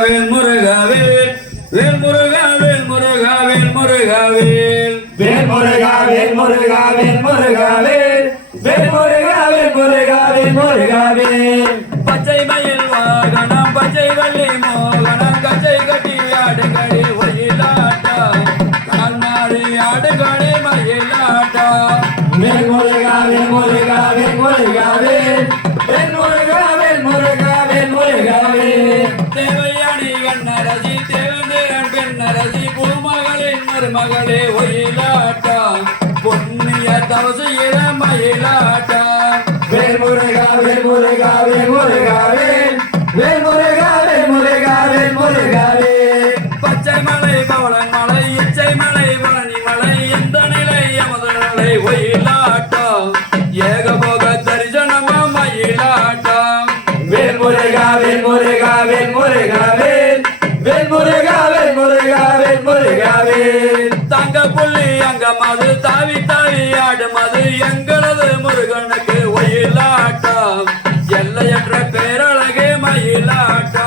வேல் முருகாவேல் வேல் முருகா வேல் முருகா வேல் முருகாவேல் வேல் முருகா வேல் முருகா வேல் முருகாவேல் வேல் முருகா வேல் முருகா வேல் முருகாவேல் பச்சை மயில் வாகனம் பச்சை வள்ளி மோகனம் கச்சை கட்டி ஆடுகளே ஒயிலாட்டம் கால் மாறி ஆடுகளே மயிலாட்டா வேல் முருகா வேல் முருகா வேல் முருகாவேல் வேல் முருகா வேல் முருகா வேல் முருகாவேல் தேவையாடி கண்ணரசி தேவந்தேரன் பெண்ணரசி பூமகளின் மருமகளே ஒயிலாட்டா பொன்னிய தவசு இள மயிலாட்டா வேல் முருகா வேல் முருகா வேல் முருகாவேல் வேல் முருகா வேல் முருகா வேல் முருகாவேல் பச்சை மலை பவளன் மலை இச்சை மலை பழனி மலை எந்த நிலை எமது நிலை ஒயிலாட்டா ஏகபோக தரிசனமா மயிலாட்டா வேல் முருகா வேல் முருகா வேல் முருகாவேல் வேல் முருகா வேல் முருகா வேல் முருகாவேல் தங்க புள்ளி அங்க மது தாவி தாவி ஆடும் அது எங்களது முருகனுக்கு ஒயிலாட்டா எல்லையற்ற பேரழகே மயிலாட்டா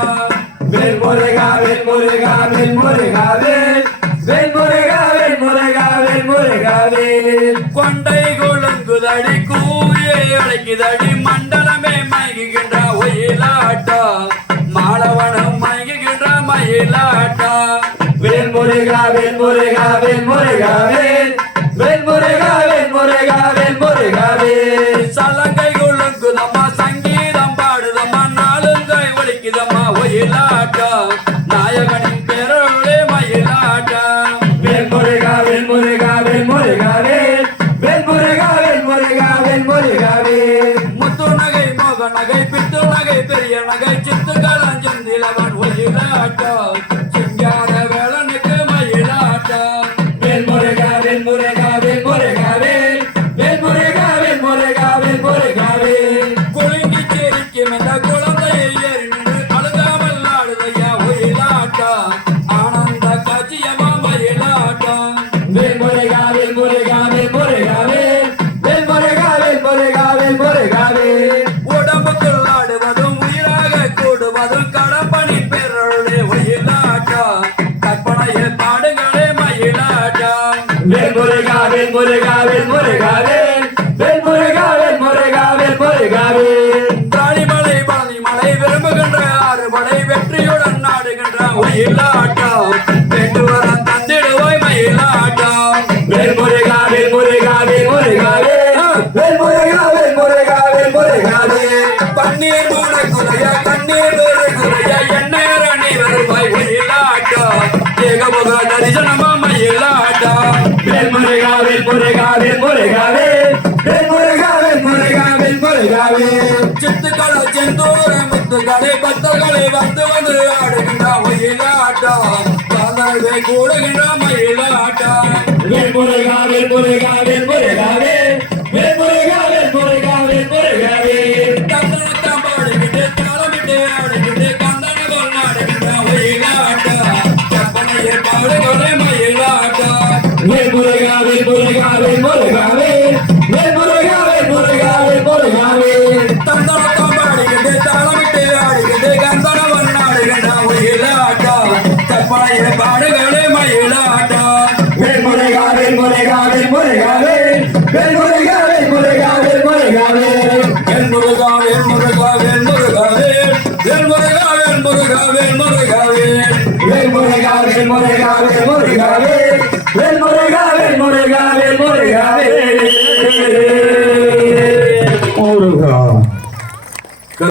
வேல் முருகா வேல் முருகா வேல் முருகாவேல் வேல் முருகா வேல் முருகா வேல் முருகாவேல் கொண்டை குழுங்குதடி கூறியை அழைக்குதடி மண்டலமே மயங்குகின்ற ஒயிலாட்டா மாலவனம் மயங்குகின்ற மயிலாட்டா வேல் முருகா வேல் முருகா வேல் முருகாவேல் வேல் முருகா வேல் முருகா வேல் முருகாவேல் சலங்கை குழுங்குதம்மா சங்கீதம் பாடுதம்மா நாளுங்கை ஒலிக்குதம்மா ஒயிலாட்டா நாயகனின் பேரொழே மயிலாட்டா வேல் முருகா வேல் முருகா வேல் முருகாவேல் வேல் முருகா வேல் முருகா வேல் முருகாவேல் முத்து நகை மோக நகை பித்து நகை பெரிய நகை சித்துக்களம் செந்திலவன் ஒயிலாட்டா சிங்கார வேலனுக்கு மயிலாட்டா வேல் முருகா வேல் முருகா வேல் முருகாவேல் வேல் முருகா வேல் முருகா வேல் முருகாவேல் குலுங்கி சிரிக்கும் இந்த குழந்தையை ஏறி நின்று அழுகாமல் ஆடுதையா ஒயிலாட்டா ஆனந்த காட்சியமா மயிலாட்டா வேல் முருகா வேல் முருகா வேல் முருகாவேல் வேல் முருகா வேல் முருகா வேல் முருகாவேல் உடம்புக்குள் ஆடுவதும் உயிராக கூடுவதும் கடப்பணி பெருளே ஒயிலாட்டா கற்பனையில் பாடுகளே மயிலாட்டா வேல் முருகா வேல் முருகா வேல் முருகாவேல் வேல் முருகா வேல் முருகா வேல் முருகாவேல் தாளிமலை பழனிமலை விரும்புகின்ற ஆறுபடை வெற்றியுடன் நாடுகின்ற ஒயிலாட்டா வேண்டுவரம் தந்திடுவாய் மயிலாட்டா வேல் முருகா வேல் முருகா வேல் முருகாவேல் வேல் முருகா வேல் முருகா வேல் முருகாவேல் பன்னீர் மூட குறைய கண்ணீர் ஒரு குறைய எண்ணேற நீ வருவாய் ஒயிலாட்டா ஏகமுக தரிசனமா மயிலாட்டா வேல் முருகா வேல் முருகா வேல் முருகாவேல் வேல் முருகா வேல் முருகா வேல் முருகாவேல் சித்துக்களை செந்தூர முத்துக்களை பத்தர்களை வந்து வந்து ஆடுகின்ற ஒயிலாட்டா தானவே கூடுகின்ற மயிலாட்டா வேல் முருகா வேல் முருகா வேல் முருகாவேல் வேல் முருகா வேல் முருகா வேல் முருகாவேல் கந்தனத்தாம் பாடுகிட்டு தாளமிட்டு ஆடுகிட்டு கந்தனவன் ஆடுகின்ற ஒயிலாட்டா கற்பனையை பாடுகளே மயிலாட்டா வேல் முருகா வேல் முருகா வேல் முருகாவேல் வேல் முருகா வேல் முருகா வேல் முருகாவேல் தந்தனத்தாம் பாடுகிட்டு தாளமிட்டு ஆடுகிட்டு கந்தனவன் ஆடுகின்ற ஒயிலாட்டா கற்பனையை பாடுகளே மயிலாட்டா வேல் முருகா வேல் முருகா வேல் முருகாவேல் வேல் முருகா வேல் முருகா வேல் முருகாவேல் வேல் முருகா வேல் முருகா வேல் முருகாவேல் வேல் முருகா வேல் முருகா வேல் முருகாவேல் வேல் முருகா வேல் முருகா வேல் முருகாவேல் வேல் முருகா